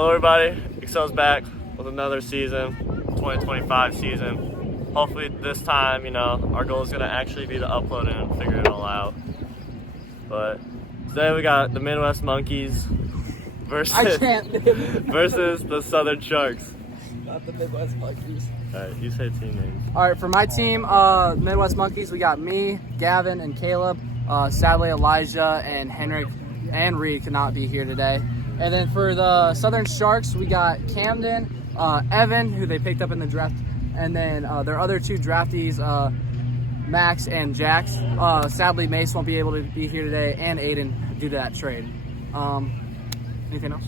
Hello everybody, Excel's back with another season, 2025 season. Hopefully this time, our goal is going to actually be to upload it and figure it all out. But today we got the Midwest Monkeys versus the Southern Sharks. Not the Midwest Monkeys. Alright, you say team names. Alright, for my team, Midwest Monkeys, we got me, Gavin, and Caleb. Sadly, Elijah and Henrik and Reed could not be here today. And then for the Southern Sharks, we got Camden, Evan, who they picked up in the draft, and then their other two draftees, Max and Jax. Sadly, Mace won't be able to be here today, and Aiden due to that trade. Anything else?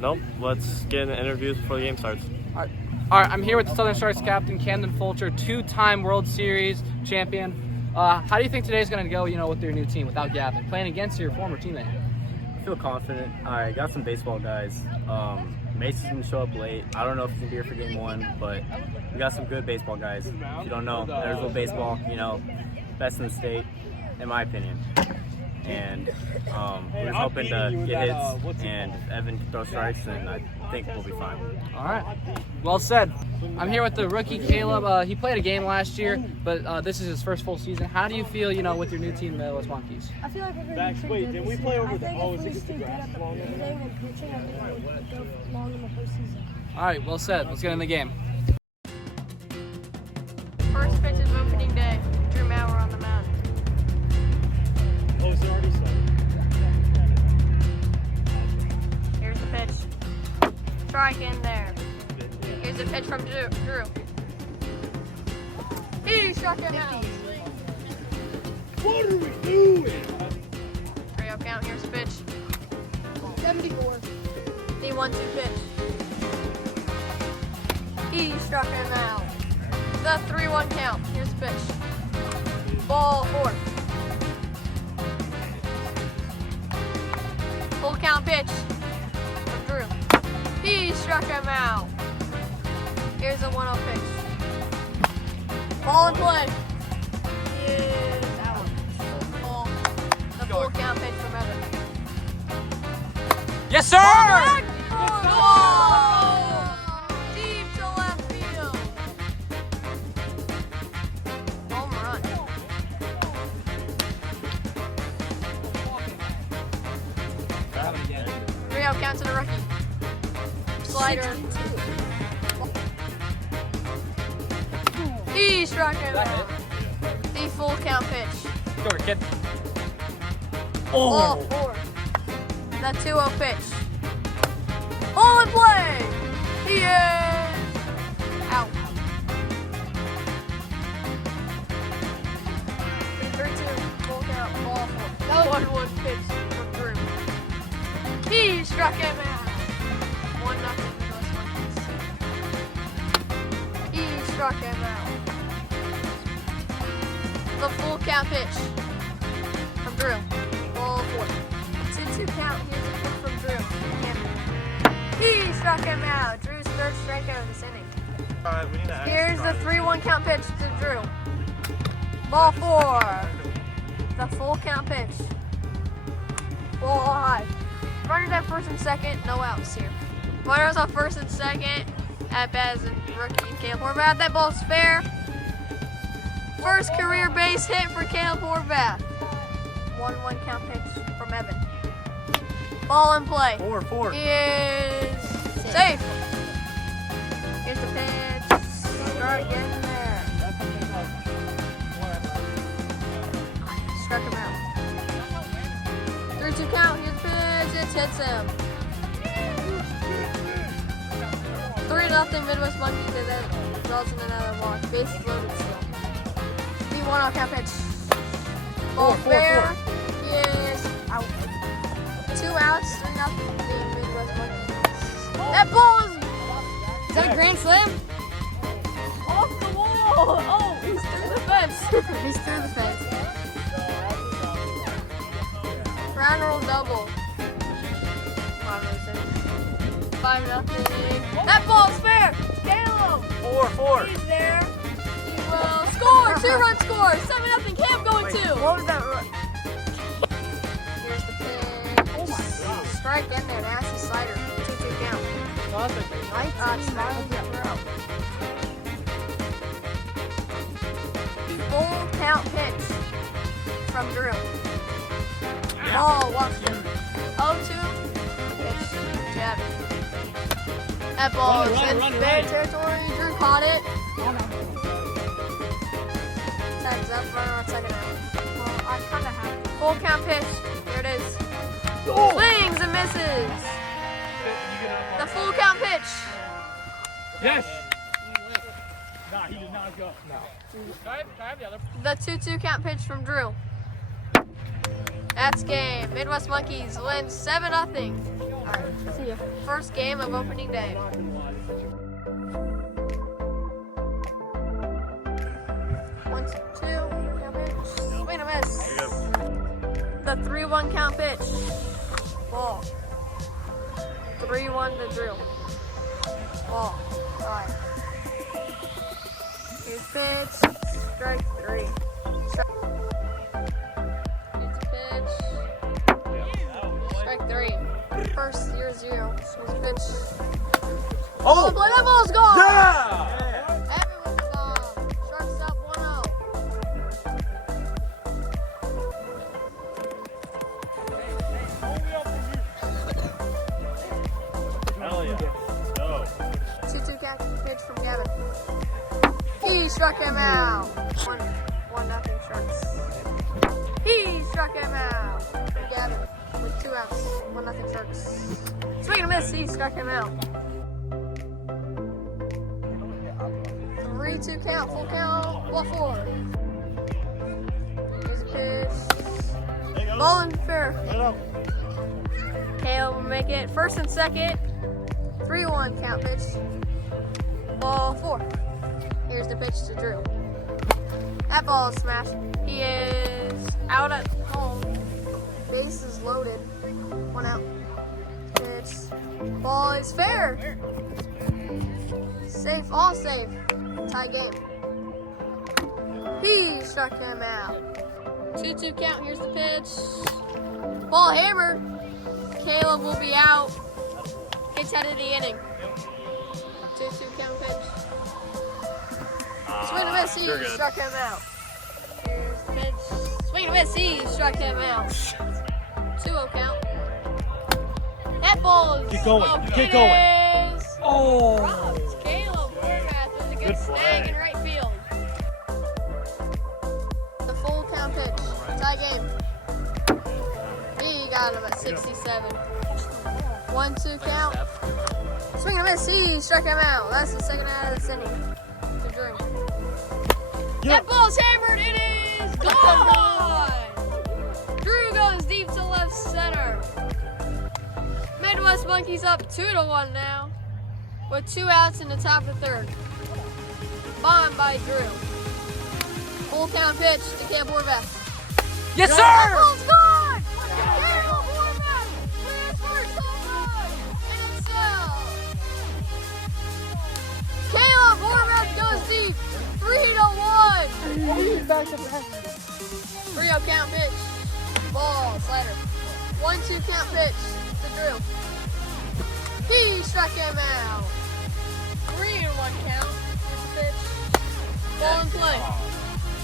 Nope. Let's get into interviews before the game starts. All right, I'm here with the Southern Sharks captain, Camden Fulcher, two-time World Series champion. How do you think today's going to go, with your new team without Gavin, playing against your former teammate? I feel confident. I got some baseball guys. Mason's going to show up late. I don't know if he's going to be here for game one, but we got some good baseball guys. If you don't know, there's little baseball, best in the state, in my opinion. And we're just hoping to get hits, and if Evan can throw strikes, then I think we'll be fine. All right. Well said. I'm here with the rookie, Caleb. He played a game last year, but this is his first full season. How do you feel, with your new team, the Midwest Monkeys? I feel like we're going to be pretty good. Didn't we play over the if we stay good at the beginning and pitching, I think we'll go long in the postseason. All right, well said. Let's get in the game. First pitch is opening day. Drew Maurer on the mound. Oh, it's already started. Here's the pitch. Strike in there. Here's the pitch from Drew. He struck him out. What are we doing? 3-0 count. Here's the pitch. 74. He 1-2 pitch. He struck him out. The 3-1 count. Here's the pitch. Ball 4. Full count pitch from Drew. He struck him out. Here's a 1-0 pitch. Ball in play. He is out. Ball. The full count pitch from Evan. Yes, sir! Ball! Deep to left field. Home run. 3-0 count to the rookie. Slider. He struck him out. The full count pitch. Go, kid. Ball 4. The 2-0 pitch. Ball in play. He is out. 3-2. Full count. Ball 4. 1-1 pitch from Drew. He struck him out. 1-0 Midwest Monkeys. He struck him out. The full count pitch from Drew. Ball 4. 2-2 count. Here's a pitch from Drew. He struck him out. Drew's third strikeout of this inning. Alright, we need to Here's the 3-1 count pitch to Drew. Ball 4. The full count pitch. Ball high. Runners at first and second. No outs here. Runners on first and second. At bat is a rookie, Caleb Horvath. That ball's fair. First career base hit for Caleb Horvath. 1-1 count pitch from Evan. Ball in play. 4-4. He is safe. Here's the pitch. Strike in there. Struck him out. 3-2 count. Here's the pitch. It hits him. 3-0 Midwest Monkeys, and then results in another walk. Bases loaded still. The 1-0 count pitch. Ball fair. He is out. 2 outs, 3-0 the Midwest Monkeys. That ball is that a grand slam? Off the wall! Oh, he's through the fence. He's through the fence. Ground roll double. 5-0. That ball's fair. Caleb. 4-4. He's there. He will score. 2-run score. 7-0. Camp going 2. What was that run? Here's the pitch. Strike in there. Nasty slider. Full count pitch from Drew. Ball walks in. 0-2 pitch. Jab. That ball is in fair territory. Drew caught it. Tags up, runner on second out. Well, I kind of have. Full count pitch. Here it is. Swings and misses. The full count pitch. Yes. Nah, he did not go. No. The 2-2 count pitch from Drew. That's game. Midwest Monkeys win 7-0. Alright, see ya. First game of opening day. 1-2 count pitch. Swing and a miss. The 3-1 count pitch. Ball. 3-1 to Drew. Ball. Alright. Here's pitch. Strike 3. Here's the pitch. Strike 3. First 0-0. Here's the pitch. Oh! Play, that ball's gone! Yeah! Everyone's gone. Sharks up 1-0. Hell yeah. Go. 2-2 catch pitch from Gavin. He struck him out. 1-0 Sharks. He struck him out. From Gavin with 2 outs. 1-0 Sharks. Swing and a miss. He struck him out. 3-2 count. Full count. Ball 4. Here's a pitch. Ball in fair. Caleb will make it first and second. 3-1 count pitch. Ball 4. Here's the pitch to Drew. That ball is smashed. He is out at home. Base is loaded. 1 out. Pitch. Ball is fair. Safe, all safe. Tie game. He struck him out. 2-2 count. Here's the pitch. Ball hammered. Caleb will be out. Hits out of the inning. 2-2 count pitch. Swing and a miss, he struck him out. Here's the pitch. Swing and a miss, he struck him out. 2-0 count. That ball is Keep going, up. keep It going. is Oh. Robbed. Caleb Horvath with a good snag in right field. The full count pitch. Tie game. He got him at 67. 1-2 count. Swing and a miss, he struck him out. That's the second out of this inning. To Drew. That ball's hammered, it is gone! Drew goes deep to left center. Midwest Monkeys up 2-1 now. With 2 outs in the top of the third. Bomb by Drew. Full count pitch to Caleb Horvath. Yes, That sir! ball's gone! Caleb Horvath with his first home run in itself. Caleb Horvath goes deep. 3-1. 3-0 count pitch. Ball, slider. 1-2 count pitch to Drew. He struck him out. 3-1 count. Here's the pitch. Ball in play.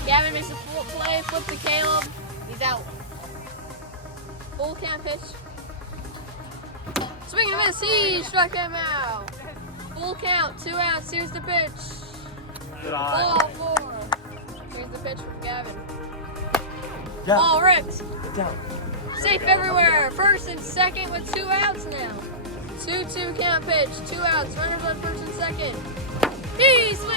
Gavin makes a full play, flip to Caleb. He's out. Full count pitch. Swing and a miss. He struck him out. Full count. 2 outs. Here's the pitch. Ball 4. Here's the pitch from Gavin. Ball ripped. Safe everywhere. First and second with 2 outs now. 2-2 count pitch. 2 outs. Runners on first and second. He swings